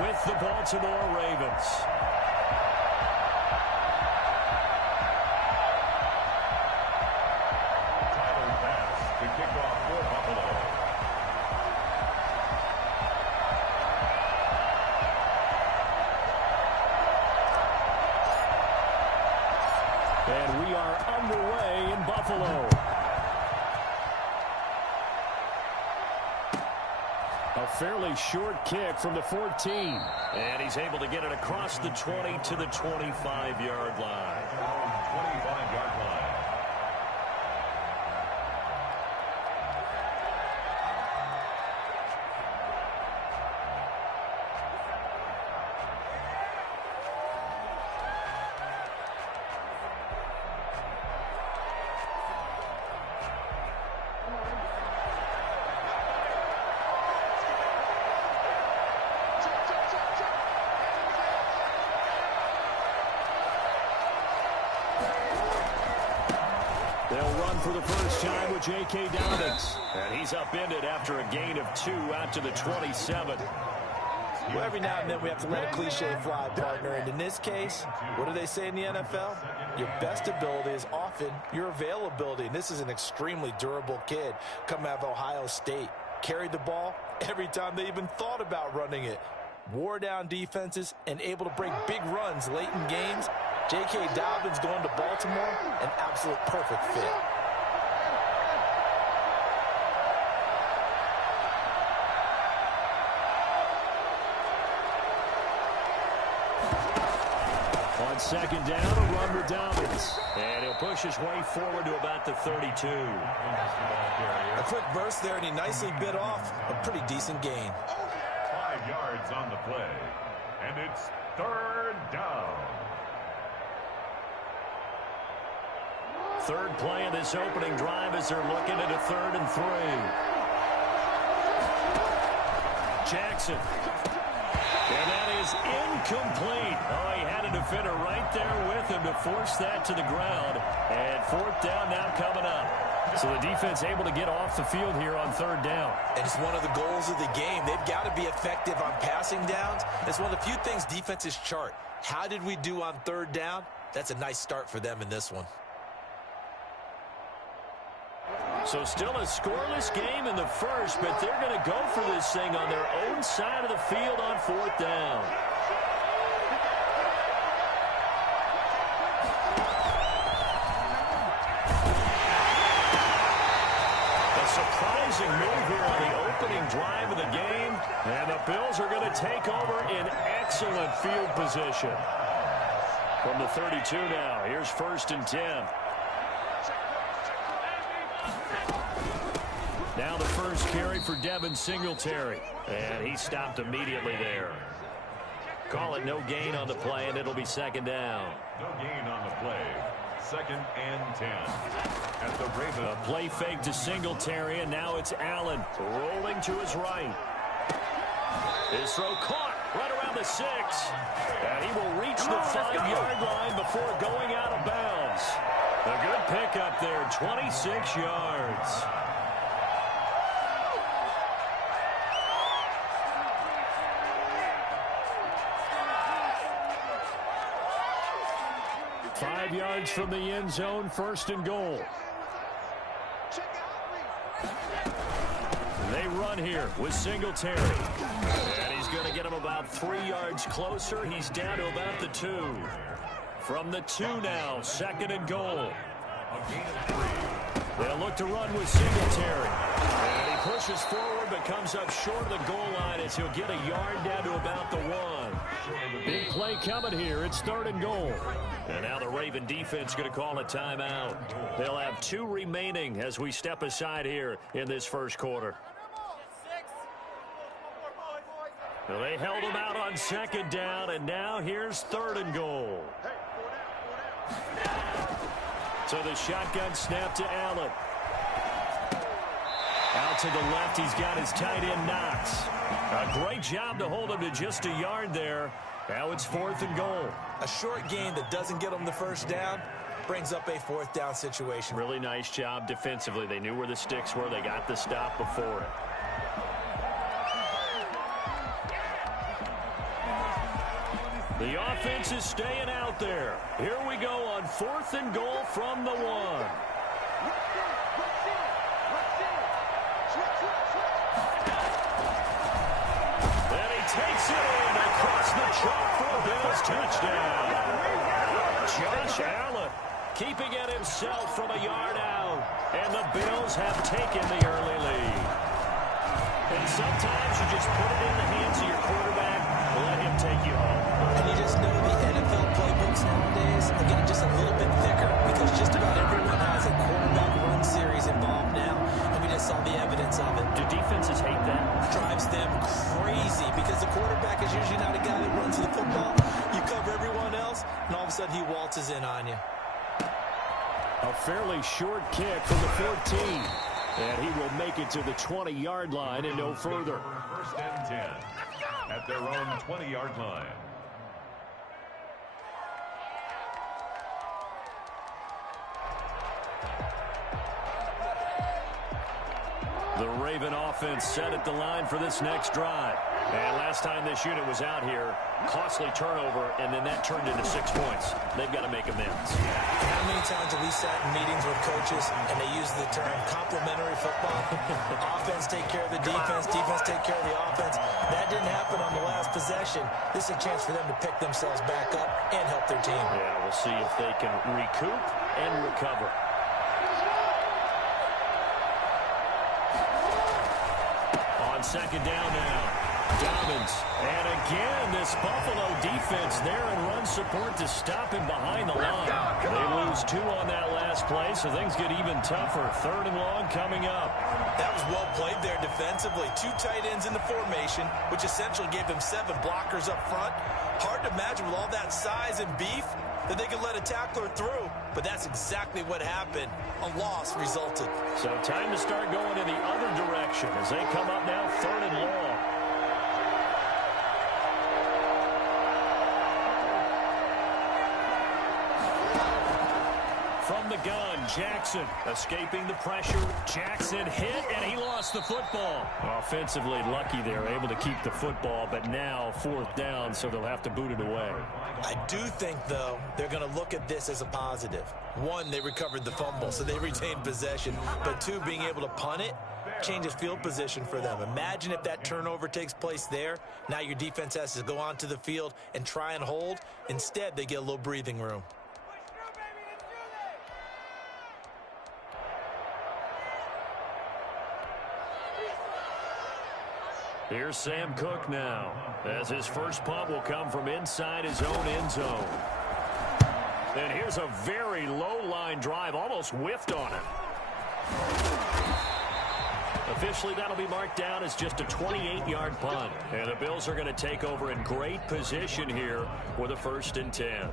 with the Baltimore Ravens. Title pass to kick off for Buffalo. And we are underway in Buffalo. A fairly short kick from the 14. And he's able to get it across the 20 to the 25-yard line. 25-yard line. They'll run for the first time with J.K. Dobbins. And he's upended after a gain of 2 out to the 27. Well, every now and then we have to let a cliche fly, partner. And in this case, what do they say in the NFL? Your best ability is often your availability. And this is an extremely durable kid coming out of Ohio State. Carried the ball every time they even thought about running it. Wore down defenses and able to break big runs late in games. J.K. Dobbins going to Baltimore, an absolute perfect fit. On second down, a run with Dobbins. And he'll push his way forward to about the 32. A quick burst there, and he nicely bit off a pretty decent gain. 5 yards on the play. And it's third down. Third play of this opening drive as they're looking at a 3rd and 3. Jackson. And that is incomplete. Oh, he had a defender right there with him to force that to the ground. And 4th down now coming up. So the defense able to get off the field here on 3rd down. And it's one of the goals of the game. They've got to be effective on passing downs. It's one of the few things defenses chart. How did we do on 3rd down? That's a nice start for them in this one. So still a scoreless game in the first, but they're going to go for this thing on their own side of the field on 4th down. A surprising move here on the opening drive of the game, and the Bills are going to take over in excellent field position. From the 32 now, here's 1st and 10. Now the first carry for Devin Singletary. And he stopped immediately there. Call it no gain on the play, and it'll be 2nd down. No gain on the play. 2nd and 10. At the Ravens. A play fake to Singletary, and now it's Allen rolling to his right. His throw caught right around the 6. And he will reach the 5-yard line before going out of bounds. A good pickup there, 26 yards. Five yards from the end zone, 1st and goal. They run here with Singletary. And he's going to get him about 3 yards closer. He's down to about the 2. From the 2 now, 2nd and goal. They'll look to run with Singletary. And he pushes forward but comes up short of the goal line as he'll get a yard down to about the 1. Big play coming here. It's 3rd and goal. And now the Raven defense going to call a timeout. They'll have 2 remaining as we step aside here in this first quarter. Well, they held him out on 2nd down, and now here's 3rd and goal. So the shotgun snap to Allen. Out to the left, he's got his tight end Knox. A great job to hold him to just a yard there. Now it's 4th and goal. A short gain that doesn't get them the first down brings up a 4th down situation. Really nice job defensively. They knew where the sticks were. They got the stop before it. The offense is staying out there. Here we go on 4th and goal from the 1. And he takes it in across the chalk for a Bills touchdown. Josh Allen keeping it himself from a yard out. And the Bills have taken the early lead. And sometimes you just put it in the hands of your quarterback and let him take you home. And you just know the NFL playbooks nowadays are getting just a little bit thicker because just about everyone has a quarterback run series involved now, and we just saw the evidence of it. Do defenses hate that? Drives them crazy because the quarterback is usually not a guy that runs the football. You cover everyone else, and all of a sudden he waltzes in on you. A fairly short kick from the 14. And he will make it to the 20-yard line and no further. 1st and 10 at their own 20-yard line. The Raven offense set at the line for this next drive. And last time this unit was out here, costly turnover, and then that turned into 6 points. They've got to make amends. How many times have we sat in meetings with coaches and they use the term complementary football? Offense take care of the defense, defense take care of the offense. That didn't happen on the last possession. This is a chance for them to pick themselves back up and help their team. Yeah, we'll see if they can recoup and recover. On 2nd down now, Dobbins. And again, this Buffalo defense there in run support to stop him behind the line. They lose 2 on that last play, so things get even tougher. 3rd and long coming up. That was well played there defensively. 2 tight ends in the formation, which essentially gave them 7 blockers up front. Hard to imagine with all that size and beef that they could let a tackler through, but that's exactly what happened. A loss resulted. So time to start going in the other direction as they come up now 3rd and long. From the gun, Jackson escaping the pressure. Jackson hit, and he lost the football. Offensively lucky they're able to keep the football, but now 4th down, so they'll have to boot it away. I do think, though, they're going to look at this as a positive. 1, they recovered the fumble, so they retained possession. But 2, being able to punt it changes field position for them. Imagine if that turnover takes place there. Now your defense has to go onto the field and try and hold. Instead, they get a little breathing room. Here's Sam Cook now, as his first punt will come from inside his own end zone. And here's a very low-line drive, almost whiffed on it. Officially, that'll be marked down as just a 28-yard punt. And the Bills are going to take over in great position here with a 1st and 10.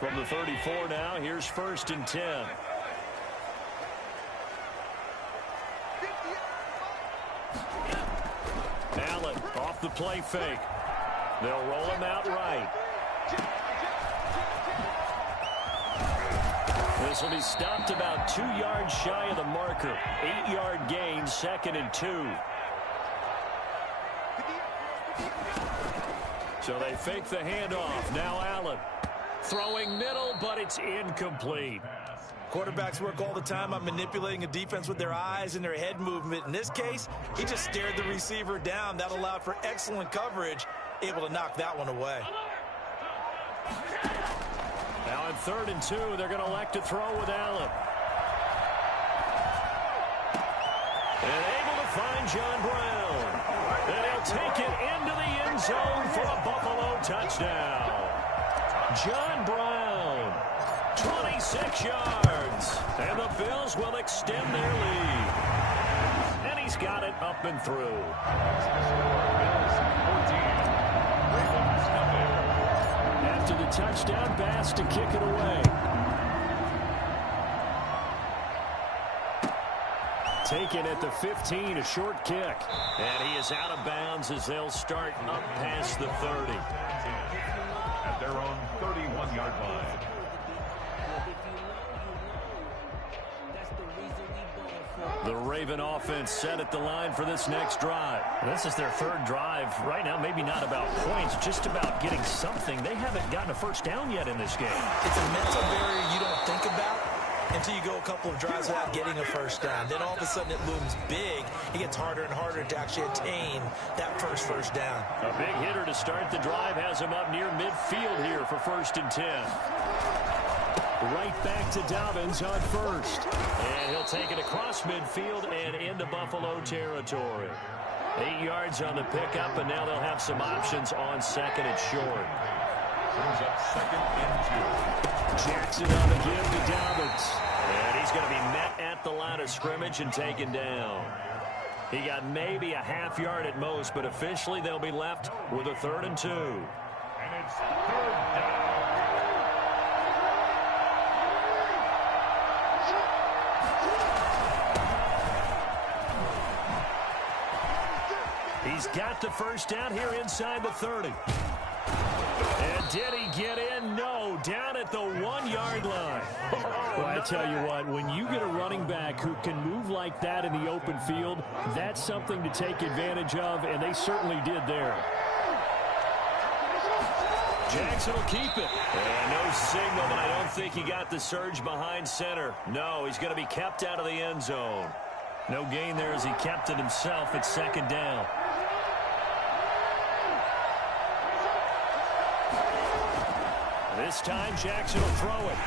From the 34 now, here's 1st and 10. Allen off the play fake. They'll roll him out right. This will be stopped about 2 yards shy of the marker. 8-yard gain, 2nd and 2. So they fake the handoff. Now Allen. Throwing middle, but it's incomplete. Quarterbacks work all the time on manipulating a defense with their eyes and their head movement. In this case, he just stared the receiver down. That allowed for excellent coverage, able to knock that one away. Now on 3rd and 2, they're going to elect to throw with Allen. And able to find John Brown. And he'll take it into the end zone for a Buffalo touchdown. John Brown, 26 yards, and the Bills will extend their lead. And he's got it up and through. After the touchdown pass to kick it away. Taken at the 15, a short kick. And he is out of bounds as they'll start up past the 30. at their own 31-yard line. The Raven offense set at the line for this next drive. This is their third drive. Right now, maybe not about points, just about getting something. They haven't gotten a first down yet in this game. It's a mental barrier you don't think about until you go a couple of drives without getting a first down. Then all of a sudden it looms big. It gets harder and harder to actually attain that first down. A big hitter to start the drive has him up near midfield here for 1st and 10. Right back to Dobbins on first. And he'll take it across midfield and into Buffalo territory. 8 yards on the pickup, and now they'll have some options on 2nd and short. Brings up 2nd and 2. Jackson on the give to Dobbins. And he's going to be met at the line of scrimmage and taken down. He got maybe a half yard at most, but officially they'll be left with a 3rd and 2. And it's 3rd down. He's got the first down here inside the 30. And did he get in? No, down at the 1-yard line. Well, I tell you what, when you get a running back who can move like that in the open field, that's something to take advantage of, and they certainly did there. Jackson will keep it. And no signal, but I don't think he got the surge behind center. No, he's going to be kept out of the end zone. No gain there as he kept it himself at 2nd down. This time, Jackson will throw it.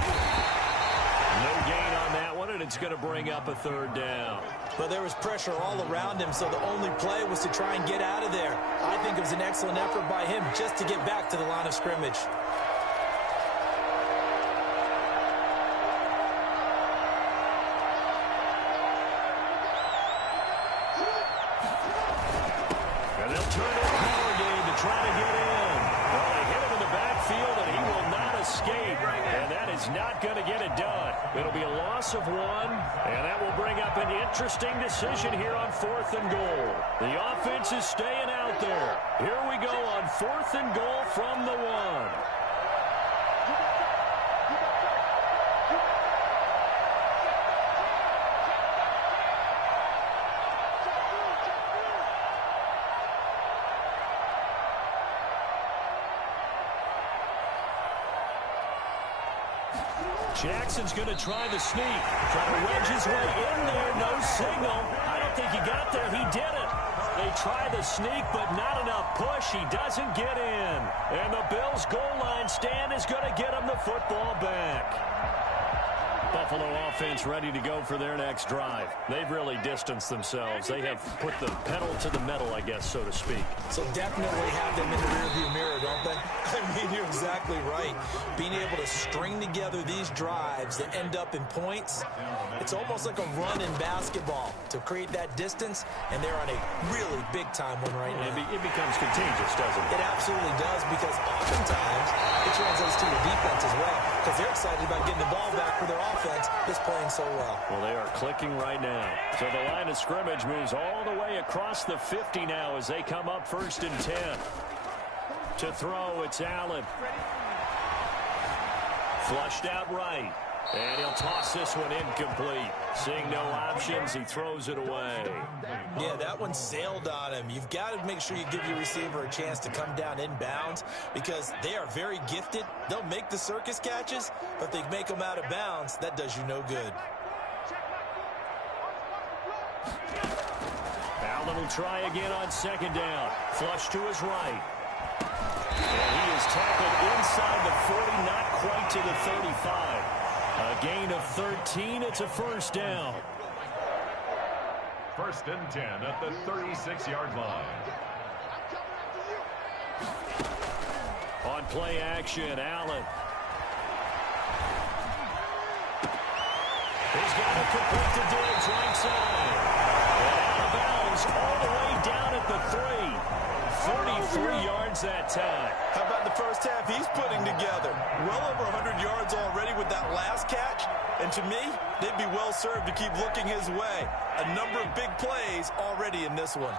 No gain on that one, and it's going to bring up a 3rd down. But there was pressure all around him, so the only play was to try and get out of there. I think it was an excellent effort by him just to get back to the line of scrimmage. And they'll turn it power game to try to get in. Well, they hit him in the backfield, and he will not escape. And that is not going to get it done. It'll be a loss of 1, and that will bring up an interesting decision here on 4th and goal. The offense is staying out there. Here we go on 4th and goal from the 1. Jackson's going to try the sneak. Try to wedge his way in there. No signal. I don't think he got there. He did it. They try the sneak, but not enough push. He doesn't get in. And the Bills' goal line stand is going to get him the football back. Buffalo offense ready to go for their next drive. They've really distanced themselves. They have put the pedal to the metal, I guess, so to speak. So definitely have them in the rearview mirror, don't they? I mean, you're exactly right. Being able to string together these drives that end up in points, it's almost like a run in basketball to create that distance, and they're on a really big-time one right now. It becomes contagious, doesn't it? It absolutely does, because oftentimes it translates to your defense as well, because they're excited about getting the ball back for their offense that's playing so well. Well, they are clicking right now. So the line of scrimmage moves all the way across the 50 now as they come up 1st and 10. To throw, it's Allen. Flushed out right. And he'll toss this one incomplete. Seeing no options, he throws it away. Yeah, that one sailed on him. You've got to make sure you give your receiver a chance to come down inbounds because they are very gifted. They'll make the circus catches, but they make them out of bounds. That does you no good. Allen will try again on 2nd down. Flush to his right. And he is tackled inside the 40, not quite to the 35. A gain of 13. It's a 1st down. 1st and 10 at the 36-yard line. On play action, Allen. He's got it complete to Diggs, right side. And out of bounds all the way down at the 3. 43 yards that time. How about the first half he's putting together? Well over 100 yards already with that last catch. And to me, they'd be well served to keep looking his way. A number of big plays already in this one.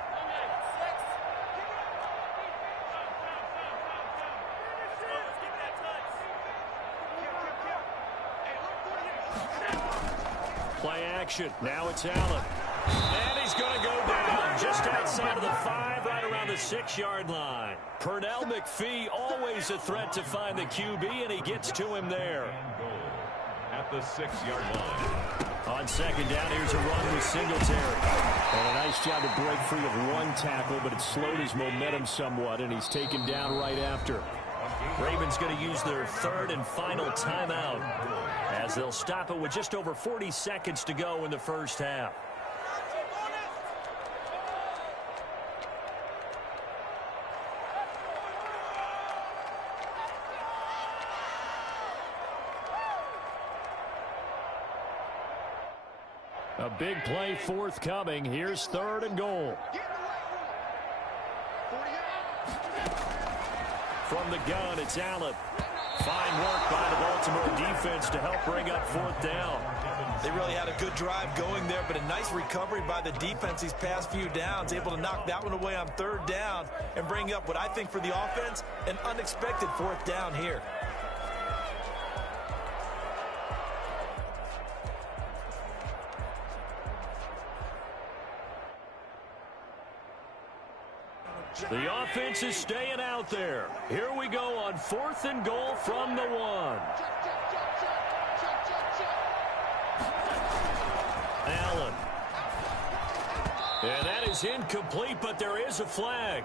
Play action. Now it's Allen. And he's going to go down just outside of the 5, right around the 6-yard line. Pernell McPhee, always a threat to find the QB, and he gets to him there. At the 6-yard line. On second down, here's a run with Singletary. And a nice job to break free of one tackle, but it slowed his momentum somewhat, and he's taken down right after. Ravens going to use their 3rd and final timeout as they'll stop it with just over 40 seconds to go in the first half. A big play forthcoming. Here's 3rd and goal. From the gun, it's Allen. Fine work by the Baltimore defense to help bring up 4th down. They really had a good drive going there, but a nice recovery by the defense these past few downs, able to knock that one away on 3rd down and bring up what I think for the offense, an unexpected 4th down here. The offense is staying out there. Here we go on 4th and goal from the 1. Allen. And that is incomplete, but there is a flag.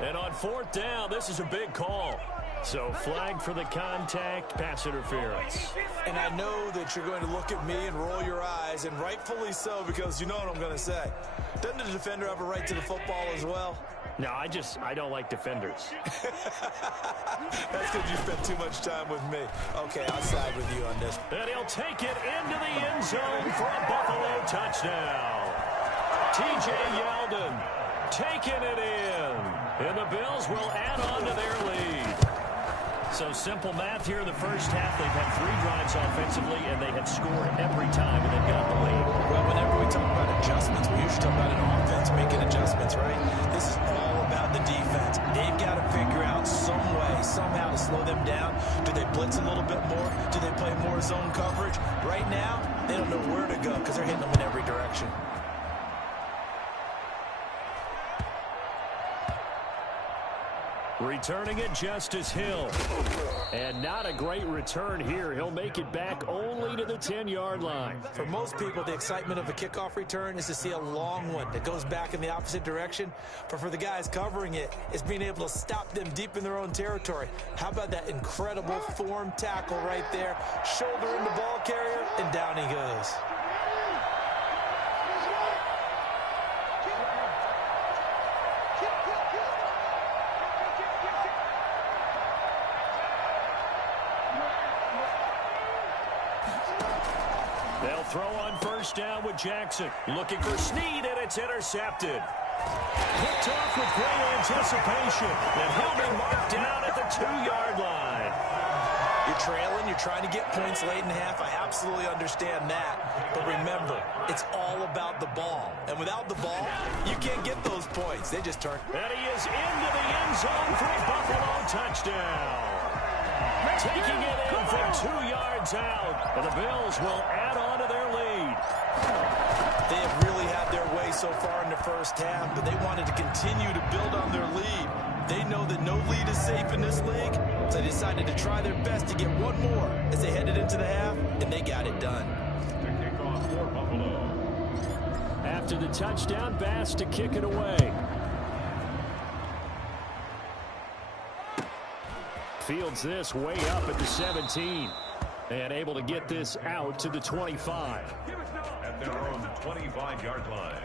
And on 4th down, this is a big call. So flag for the contact, pass interference. And I know that you're going to look at me and roll your eyes, and rightfully so, because you know what I'm going to say. Doesn't the defender have a right to the football as well? No, I don't like defenders. That's because you spent too much time with me. Okay, I'll side with you on this. And he'll take it into the end zone for a Buffalo touchdown. T.J. Yeldon taking it in. And the Bills will add on to their lead. So simple math here in the first half. They've had 3 drives offensively, and they have scored every time, and they've got the lead. Well, whenever we talk about adjustments, we usually talk about an offense making adjustments, right? This is all about the defense. They've got to figure out some way, somehow to slow them down. Do they blitz a little bit more? Do they play more zone coverage? Right now, they don't know where to go because they're hitting them in every direction. Returning it, Justice Hill. And not a great return here. He'll make it back only to the 10-yard line. For most people, the excitement of a kickoff return is to see a long one that goes back in the opposite direction. But for the guys covering it, it's being able to stop them deep in their own territory. How about that incredible form tackle right there? Shoulder in the ball carrier, and down he goes. They'll throw on first down with Jackson. Looking for Snead, and it's intercepted. Picked off with great anticipation. And he'll be marked down at the 2-yard line. You're trailing, you're trying to get points late in half. I absolutely understand that. But remember, it's all about the ball. And without the ball, you can't get those points. They just turn. And he is into the end zone for a Buffalo touchdown. Taking it in from 2 yards out. And the Bills will add on to their lead. They have really had their way so far in the first half, but they wanted to continue to build on their lead. They know that no lead is safe in this league, so they decided to try their best to get one more as they headed into the half, and they got it done. To kick off for Buffalo. After the touchdown, Bass to kick it away. Fields this way up at the 17. And able to get this out to the 25. At their own 25-yard line.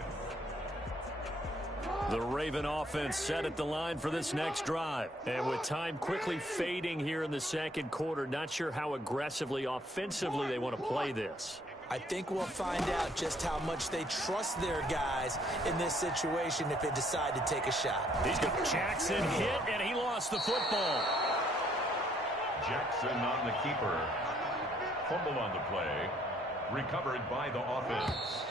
The Raven offense set at the line for this next drive. And with time quickly fading here in the second quarter, not sure how aggressively, offensively they want to play this. I think we'll find out just how much they trust their guys in this situation if they decide to take a shot. He's got Jackson hit, and he lost the football. Jackson on the keeper. Fumble on the play. Recovered by the offense.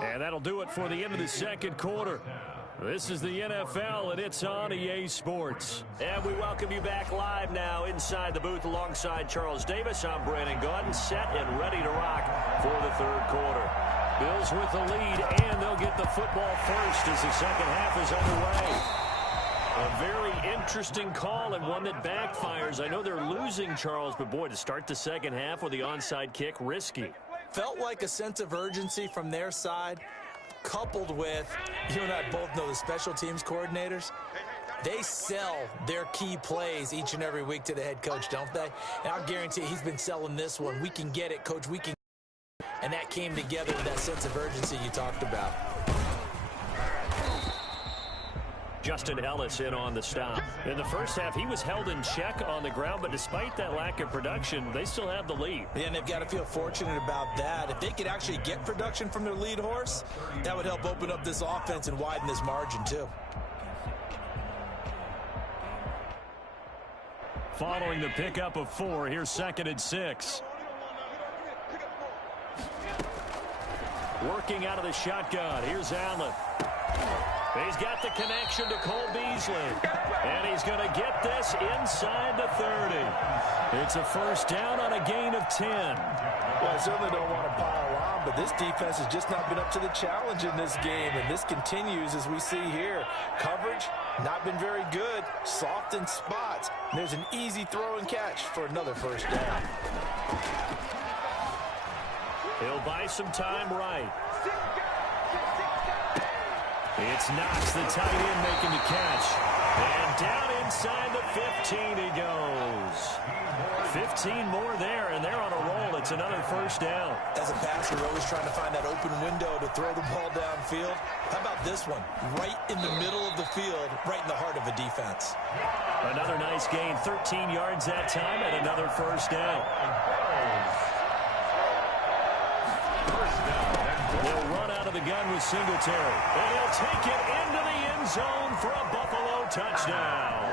And that'll do it for the end of the second quarter. This is the NFL, and it's on EA Sports. And we welcome you back live now inside the booth alongside Charles Davis. I'm Brandon Gaudin, set and ready to rock for the third quarter. Bills with the lead, and they'll get the football first as the second half is underway. A very interesting call and one that backfires. I know they're losing, Charles, but boy, to start the second half with the onside kick, risky. Felt like a sense of urgency from their side, coupled with, you and I both know the special teams coordinators, they sell their key plays each and every week to the head coach, don't they? And I'll guarantee he's been selling this one. We can get it, coach, we can. And that came together with that sense of urgency you talked about. Justin Ellis in on the stop. In the first half, he was held in check on the ground, but despite that lack of production, they still have the lead. Yeah, and they've got to feel fortunate about that. If they could actually get production from their lead horse, that would help open up this offense and widen this margin too. Following the pickup of 4, here's 2nd and 6. Working out of the shotgun, here's Allen. He's got the connection to Cole Beasley. And he's going to get this inside the 30. It's a first down on a gain of 10. Well, I certainly don't want to pile on, but this defense has just not been up to the challenge in this game. And this continues as we see here. Coverage, not been very good. Soft in spots. And there's an easy throw and catch for another first down. He'll buy some time right. It's Knox, the tight end, making the catch. And down inside the 15 he goes. 15 more there, and they're on a roll. It's another first down. As a passer, you're always trying to find that open window to throw the ball downfield. How about this one? Right in the middle of the field, right in the heart of a defense. Another nice gain, 13 yards that time, and another first down. They'll run out of the gun with Singletary. And he'll take it into the end zone for a Buffalo touchdown.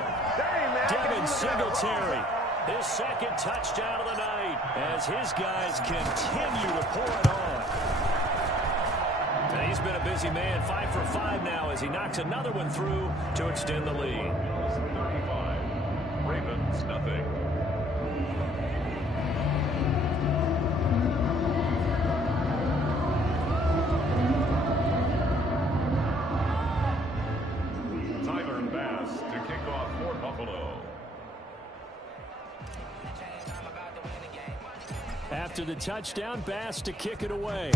Devin Singletary, his second touchdown of the night as his guys continue to pour it on. And he's been a busy man, 5 for 5 now as he knocks another one through to extend the lead. 35. Ravens, nothing. After the touchdown, Bass to kick it away.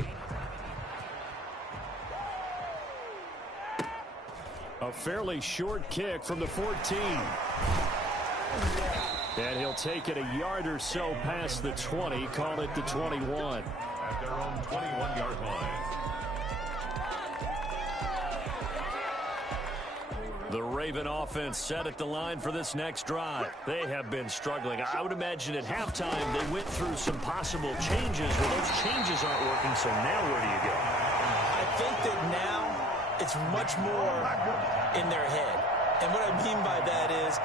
A fairly short kick from the 14. And he'll take it a yard or so past the 20, call it the 21. At their own 21-yard line. The Raven offense set at the line for this next drive. They have been struggling. I would imagine at halftime they went through some possible changes. Well, those changes aren't working, so now where do you go? I think that now it's much more in their head. And what I mean by that is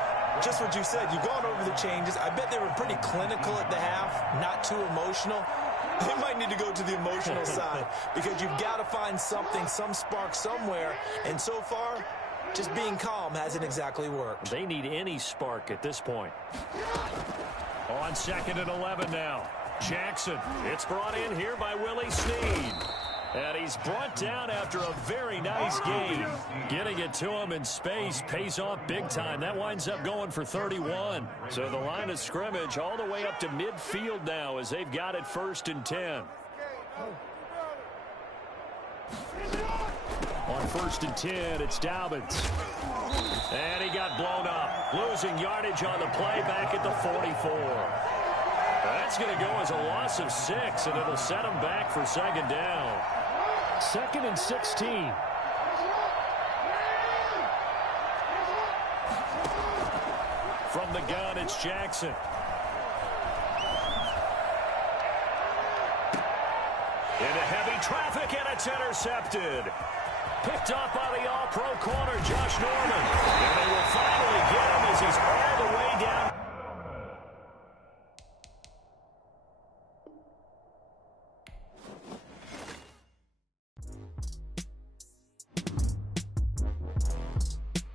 just what you said. You've gone over the changes. I bet they were pretty clinical at the half, not too emotional. They might need to go to the emotional side because you've got to find something, some spark somewhere. And so far, just being calm hasn't exactly worked. They need any spark at this point. On 2nd and 11 now. Jackson. It's brought in here by Willie Snead. And he's brought down after a very nice game. Getting it to him in space pays off big time. That winds up going for 31. So the line of scrimmage all the way up to midfield now as they've got it 1st and 10. On 1st and 10, it's Dobbins. And he got blown up. Losing yardage on the play back at the 44. That's going to go as a loss of 6, and it'll set him back for 2nd down. 2nd and 16. From the gun, it's Jackson. Into heavy traffic, and it's intercepted. Picked up by the all-pro corner, Josh Norman.